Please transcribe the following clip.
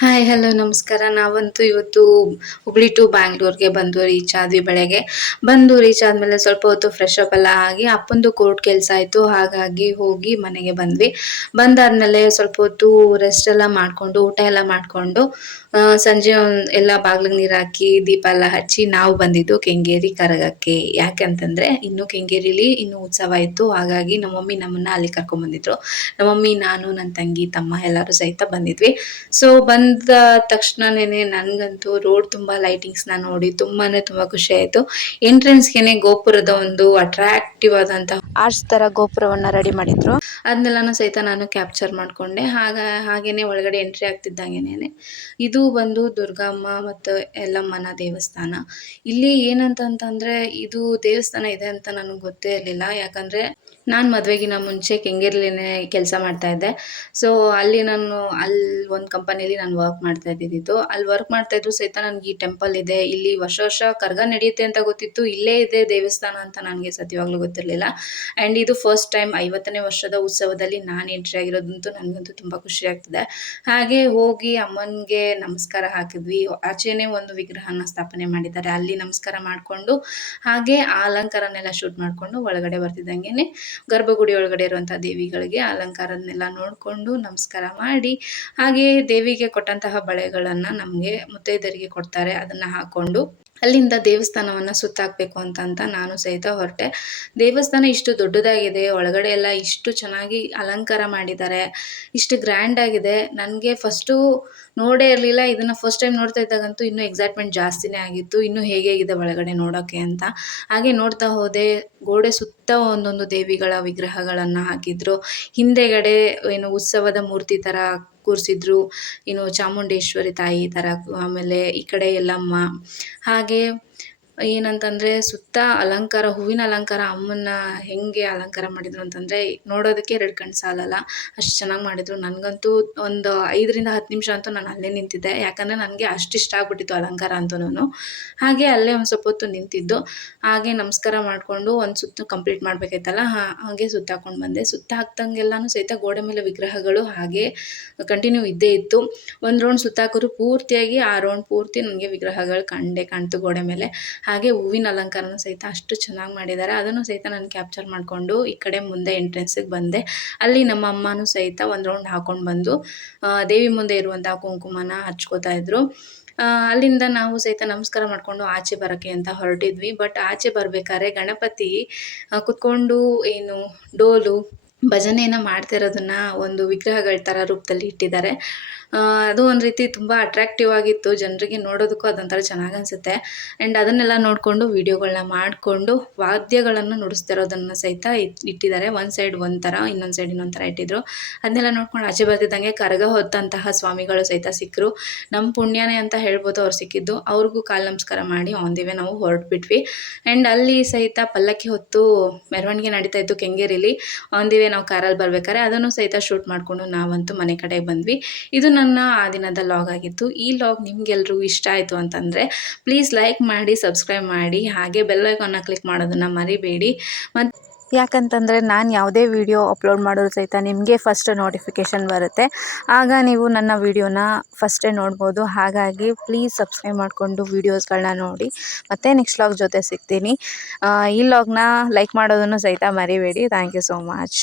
Hi hello ನಮಸ್ಕಾರ. ನಾವಂತೂ ಇವತ್ತು ಹುಬ್ಳಿ ಟು ಬ್ಯಾಂಗ್ಳೂರ್ಗೆ ಬಂದು ರೀಚ್ ಆದ್ವಿ. ಬೆಳಗ್ಗೆ ಬಂದು ರೀಚ್ ಆದಮೇಲೆ ಸ್ವಲ್ಪ ಹೊತ್ತು ಫ್ರೆಶ್ ಅಪ್ ಎಲ್ಲ ಆಗಿ ಅಪ್ಪಂದು ಕೋರ್ಟ್ ಕೆಲಸ ಆಯಿತು, ಹಾಗಾಗಿ ಹೋಗಿ ಮನೆಗೆ ಬಂದ್ವಿ. ಬಂದಾದ್ಮೇಲೆ ಸ್ವಲ್ಪ ಹೊತ್ತು ರೆಸ್ಟ್ ಎಲ್ಲ ಮಾಡಿಕೊಂಡು ಊಟ ಎಲ್ಲ ಮಾಡಿಕೊಂಡು ಸಂಜೆ ಎಲ್ಲ ಬಾಗ್ಲಿಗೆ ನೀರು ಹಾಕಿ ದೀಪ ಎಲ್ಲ ಹಚ್ಚಿ ನಾವು ಬಂದಿದ್ದು ಕೆಂಗೇರಿ ಕರಗಕ್ಕೆ. ಯಾಕಂತಂದರೆ ಇನ್ನು ಕೆಂಗೇರಿಲಿ ಇನ್ನೂ ಉತ್ಸವ ಇತ್ತು, ಹಾಗಾಗಿ ನಮ್ಮ ಮಮ್ಮಿ ನಮ್ಮನ್ನು ಅಲ್ಲಿ ಕರ್ಕೊಂಡ್ಬಂದಿದ್ರು. ನಮ್ಮ ಮಮ್ಮಿ, ನಾನು, ನನ್ನ ತಂಗಿ, ತಮ್ಮ ಎಲ್ಲರೂ ಸಹಿತ ಬಂದಿದ್ವಿ. ಸೊ ಬಂದ ತಕ್ಷಣನೇ ನನಗಂತೂ ರೋಡ್ ತುಂಬ ಲೈಟಿಂಗ್ಸ್ನ ನೋಡಿ ತುಂಬ ಖುಷಿ ಆಯಿತು. ಎಂಟ್ರೆನ್ಸ್ಗೆ ಗೋಪುರದ ಒಂದು ಅಟ್ರಾಕ್ಟಿವ್ ಆದಂತಹ ಆರ್ಚ್ ಥರ ಗೋಪುರವನ್ನು ರೆಡಿ ಮಾಡಿದ್ರು. ಅದನ್ನೆಲ್ಲನೂ ಸಹಿತ ನಾನು ಕ್ಯಾಪ್ಚರ್ ಮಾಡಿಕೊಂಡೆ. ಹಾಗೇನೆ ಒಳಗಡೆ ಎಂಟ್ರಿ ಆಗ್ತಿದ್ದಂಗೆನೆ ಇದು ಬಂದು ದುರ್ಗಮ್ಮ ಮತ್ತು ಯಲ್ಲಮ್ಮನ ದೇವಸ್ಥಾನ. ಇಲ್ಲಿ ಏನಂತಂತಂದರೆ ಇದು ದೇವಸ್ಥಾನ ಇದೆ ಅಂತ ನನಗೆ ಗೊತ್ತೇ ಇರಲಿಲ್ಲ. ಯಾಕಂದರೆ ನಾನು ಮದುವೆಗಿನ ಮುಂಚೆ ಕೆಂಗೇರಿಲೇ ಕೆಲಸ ಮಾಡ್ತಾಯಿದ್ದೆ. ಸೊ ಅಲ್ಲಿ ಅಲ್ಲಿ ಒಂದು ಕಂಪನಿಯಲ್ಲಿ ನಾನು ವರ್ಕ್ ಮಾಡ್ತಾ ಇದ್ದಿದ್ದು. ಅಲ್ಲಿ ವರ್ಕ್ ಮಾಡ್ತಾಯಿದ್ರು ಸಹಿತ ನನಗೆ ಈ ಟೆಂಪಲ್ ಇದೆ, ಇಲ್ಲಿ ವರ್ಷ ವರ್ಷ ಕರಗ ನಡೆಯುತ್ತೆ ಅಂತ ಗೊತ್ತಿತ್ತು. ಇಲ್ಲೇ ಇದೆ ದೇವಸ್ಥಾನ ಅಂತ ನನಗೆ ಸತ್ಯವಾಗ್ಲೂ ಗೊತ್ತಿರಲಿಲ್ಲ. ಆ್ಯಂಡ್ ಇದು ಫಸ್ಟ್ ಟೈಮ್ 50ನೇ ವರ್ಷದ ಉತ್ಸವದಲ್ಲಿ ನಾನು ಎಂಟ್ರಿ ಆಗಿರೋದಂತೂ ನನಗಂತೂ ತುಂಬ ಖುಷಿ ಆಗ್ತಿದೆ. ಹಾಗೆ ಹೋಗಿ ಅಮ್ಮನಿಗೆ ನಮಸ್ಕಾರ ಹಾಕಿದ್ವಿ. ಆಚೆನೇ ಒಂದು ವಿಗ್ರಹನ ಸ್ಥಾಪನೆ ಮಾಡಿದ್ದಾರೆ, ಅಲ್ಲಿ ನಮಸ್ಕಾರ ಮಾಡಿಕೊಂಡು ಹಾಗೆ ಆ ಅಲಂಕಾರನೆಲ್ಲ ಶೂಟ್ ಮಾಡಿಕೊಂಡು ಒಳಗಡೆ ಬರ್ತಿದ್ದಂಗೆ ಗರ್ಭಗುಡಿ ಒಳಗಡೆ ಇರುವಂಥ ದೇವಿಗಳಿಗೆ ಅಲಂಕಾರನೆಲ್ಲ ನೋಡಿಕೊಂಡು ನಮಸ್ಕಾರ ಮಾಡಿ ಹಾಗೆ ದೇವಿಗೆ ಕೊಟ್ಟಂತಹ ಬಳೆಗಳನ್ನು ನಮಗೆ ಮುತ್ತೈದರಿಗೆ ಕೊಡ್ತಾರೆ, ಅದನ್ನು ಹಾಕ್ಕೊಂಡು ಅಲ್ಲಿಂದ ದೇವಸ್ಥಾನವನ್ನು ಸುತ್ತಾಕಬೇಕು ಅಂತ ನಾನು ಸಹಿತ ಹೊರಟೆ. ದೇವಸ್ಥಾನ ಇಷ್ಟು ದೊಡ್ಡದಾಗಿದೆ, ಒಳಗಡೆ ಎಲ್ಲ ಇಷ್ಟು ಚೆನ್ನಾಗಿ ಅಲಂಕಾರ ಮಾಡಿದ್ದಾರೆ, ಇಷ್ಟು ಗ್ರ್ಯಾಂಡ್ ಆಗಿದೆ. ನನಗೆ ಫಸ್ಟು ನೋಡೇ ಇರಲಿಲ್ಲ. ಇದನ್ನು ಫಸ್ಟ್ ಟೈಮ್ ನೋಡ್ತಾ ಇದ್ದಾಗಂತೂ ಇನ್ನೂ ಎಕ್ಸೈಟ್ಮೆಂಟ್ ಜಾಸ್ತಿನೇ ಆಗಿತ್ತು, ಇನ್ನೂ ಹೇಗಿದೆ ಒಳಗಡೆ ನೋಡೋಕ್ಕೆ ಅಂತ. ಹಾಗೆ ನೋಡ್ತಾ ಹೋದೆ. ಗೋಡೆ ಸುತ್ತ ಒಂದೊಂದು ದೇವಿಗಳ ವಿಗ್ರಹಗಳನ್ನು ಹಾಕಿದ್ರು. ಹಿಂದೆಗಡೆ ಏನು ಉತ್ಸವದ ಮೂರ್ತಿ ಥರ ಕೂರಿಸಿದ್ರು, ಇನ್ನು ಚಾಮುಂಡೇಶ್ವರಿ ತಾಯಿ ಥರ, ಆಮೇಲೆ ಈ ಕಡೆ ಯಲ್ಲಮ್ಮ. ಹಾಗೆ ಏನಂತಂದರೆ ಸುತ್ತ ಅಲಂಕಾರ, ಹೂವಿನ ಅಲಂಕಾರ ಅಮ್ಮನ್ನ ಹೆಂಗೆ ಅಲಂಕಾರ ಮಾಡಿದರು ಅಂತಂದರೆ ನೋಡೋದಕ್ಕೆ 2 ಕಣ್ಣು ಸಾಲಲ್ಲ, ಅಷ್ಟು ಚೆನ್ನಾಗಿ ಮಾಡಿದರು. ನನಗಂತೂ ಒಂದು 5ರಿಂದ 10 ನಿಮಿಷ ಅಂತೂ ನಾನು ಅಲ್ಲೇ ನಿಂತಿದ್ದೆ. ಯಾಕಂದರೆ ನನಗೆ ಅಷ್ಟು ಇಷ್ಟ ಆಗ್ಬಿಟ್ಟಿತ್ತು ಅಲಂಕಾರ ಅಂತೂ. ಹಾಗೆ ಅಲ್ಲೇ ಒಂದು ಸ್ವಲ್ಪ ಹೊತ್ತು ನಿಂತಿದ್ದು. ಹಾಗೆ ನಮಸ್ಕಾರ ಮಾಡಿಕೊಂಡು ಒಂದು ಸುತ್ತು ಕಂಪ್ಲೀಟ್ ಮಾಡಬೇಕಾಯ್ತಲ್ಲ, ಹಾಗೆ ಸುತ್ತಾಕೊಂಡು ಬಂದೆ. ಸುತ್ತ ಹಾಕ್ದಂಗೆಲ್ಲನೂ ಸಹಿತ ಗೋಡೆ ಮೇಲೆ ವಿಗ್ರಹಗಳು ಹಾಗೆ ಕಂಟಿನ್ಯೂ ಇದ್ದೇ ಇತ್ತು. ಒಂದು ರೌಂಡ್ ಸುತ್ತಾಕೋರು ಪೂರ್ತಿಯಾಗಿ ಆ ರೌಂಡ್ ಪೂರ್ತಿ ನನಗೆ ವಿಗ್ರಹಗಳು ಕಾಣ್ತು ಗೋಡೆ ಮೇಲೆ. ಹಾಗೆ ಹೂವಿನ ಅಲಂಕಾರನೂ ಸಹಿತ ಅಷ್ಟು ಚೆನ್ನಾಗಿ ಮಾಡಿದ್ದಾರೆ, ಅದನ್ನು ಸಹಿತ ನಾನು ಕ್ಯಾಪ್ಚರ್ ಮಾಡಿಕೊಂಡು ಈ ಕಡೆ ಮುಂದೆ ಎಂಟ್ರೆನ್ಸಿಗೆ ಬಂದೆ. ಅಲ್ಲಿ ನಮ್ಮ ಅಮ್ಮನೂ ಸಹಿತ ಒಂದು ರೌಂಡ್ ಹಾಕ್ಕೊಂಡು ಬಂದು ದೇವಿ ಮುಂದೆ ಇರುವಂಥ ಕುಂಕುಮನ ಹಚ್ಕೋತಾ ಇದ್ರು. ಅಲ್ಲಿಂದ ನಾವು ಸಹಿತ ನಮಸ್ಕಾರ ಮಾಡಿಕೊಂಡು ಆಚೆ ಬರೋಕ್ಕೆ ಅಂತ ಹೊರಟಿದ್ವಿ. ಬಟ್ ಆಚೆ ಬರಬೇಕಾದ್ರೆ ಗಣಪತಿ ಕುತ್ಕೊಂಡು ಏನು ಡೋಲು ಭಜನೆಯನ್ನು ಮಾಡ್ತಿರೋದನ್ನು ಒಂದು ವಿಗ್ರಹಗಳ ಥರ ರೂಪದಲ್ಲಿ ಇಟ್ಟಿದ್ದಾರೆ. ಅದು ಒಂದು ರೀತಿ ತುಂಬ ಅಟ್ರಾಕ್ಟಿವ್ ಆಗಿತ್ತು, ಜನರಿಗೆ ನೋಡೋದಕ್ಕೂ ಅದೊಂಥರ ಚೆನ್ನಾಗಿ ಅನಿಸುತ್ತೆ. ಆ್ಯಂಡ್ ಅದನ್ನೆಲ್ಲ ನೋಡಿಕೊಂಡು ವೀಡಿಯೋಗಳನ್ನ ಮಾಡಿಕೊಂಡು ವಾದ್ಯಗಳನ್ನು ನುಡಿಸ್ತಿರೋದನ್ನು ಸಹಿತ ಇಟ್ಟಿದ್ದಾರೆ. ಒಂದು ಸೈಡ್ ಒಂಥರ, ಇನ್ನೊಂದು ಸೈಡ್ ಇನ್ನೊಂದು ಥರ ಇಟ್ಟಿದ್ರು. ಅದನ್ನೆಲ್ಲ ನೋಡ್ಕೊಂಡು ಆಚೆ ಬರ್ತಿದ್ದಂಗೆ ಕರಗ ಹೊತ್ತಂತಹ ಸ್ವಾಮಿಗಳು ಸಹಿತ ಸಿಕ್ಕರು. ನಮ್ಮ ಪುಣ್ಯನೇ ಅಂತ ಹೇಳ್ಬೋದು ಅವ್ರು ಸಿಕ್ಕಿದ್ದು. ಅವ್ರಿಗೂ ಕಾಲು ನಮಸ್ಕಾರ ಮಾಡಿ ಆನ್ ದಿ ವೇ ನಾವು ಹೊರಟ್ಬಿಟ್ವಿ. ಆ್ಯಂಡ್ ಅಲ್ಲಿ ಸಹಿತ ಪಲ್ಲಕ್ಕಿ ಹೊತ್ತು ಮೆರವಣಿಗೆ ನಡೀತಾ ಇತ್ತು ಕೆಂಗೇರಿಲಿ. ಆನ್ ದಿ ವೇ ನಾವು ಕಾರಲ್ಲಿ ಬರ್ಬೇಕಾದ್ರೆ ಅದನ್ನು ಸಹಿತ ಶೂಟ್ ಮಾಡಿಕೊಂಡು ನಾವಂತೂ ಮನೆ ಕಡೆಗೆ ಬಂದ್ವಿ. ಇದು ನನ್ನ ಆ ದಿನದ ಲಾಗ್ ಆಗಿತ್ತು. ಈ ಲಾಗ್ ನಿಮ್ಗೆಲ್ರಿಗೂ ಇಷ್ಟ ಆಯಿತು ಅಂತಂದರೆ ಪ್ಲೀಸ್ ಲೈಕ್ ಮಾಡಿ, ಸಬ್ಸ್ಕ್ರೈಬ್ ಮಾಡಿ, ಹಾಗೆ ಬೆಲ್ ಐಕಾನ್ನ ಕ್ಲಿಕ್ ಮಾಡೋದನ್ನು ಮರಿಬೇಡಿ. ಮತ್ತು ಯಾಕಂತಂದರೆ ನಾನು ಯಾವುದೇ ವಿಡಿಯೋ ಅಪ್ಲೋಡ್ ಮಾಡೋದು ಸಹಿತ ನಿಮಗೆ ಫಸ್ಟ್ ನೋಟಿಫಿಕೇಷನ್ ಬರುತ್ತೆ, ಆಗ ನೀವು ನನ್ನ ವಿಡಿಯೋನ ಫಸ್ಟೇ ನೋಡ್ಬೋದು. ಹಾಗಾಗಿ ಪ್ಲೀಸ್ ಸಬ್ಸ್ಕ್ರೈಬ್ ಮಾಡಿಕೊಂಡು ವೀಡಿಯೋಸ್ಗಳನ್ನ ನೋಡಿ. ಮತ್ತು ನೆಕ್ಸ್ಟ್ ಲಾಗ್ ಜೊತೆ ಸಿಗ್ತೀನಿ. ಈ ಲಾಗ್ನ ಲೈಕ್ ಮಾಡೋದನ್ನು ಸಹಿತ ಮರಿಬೇಡಿ. Thank you so much.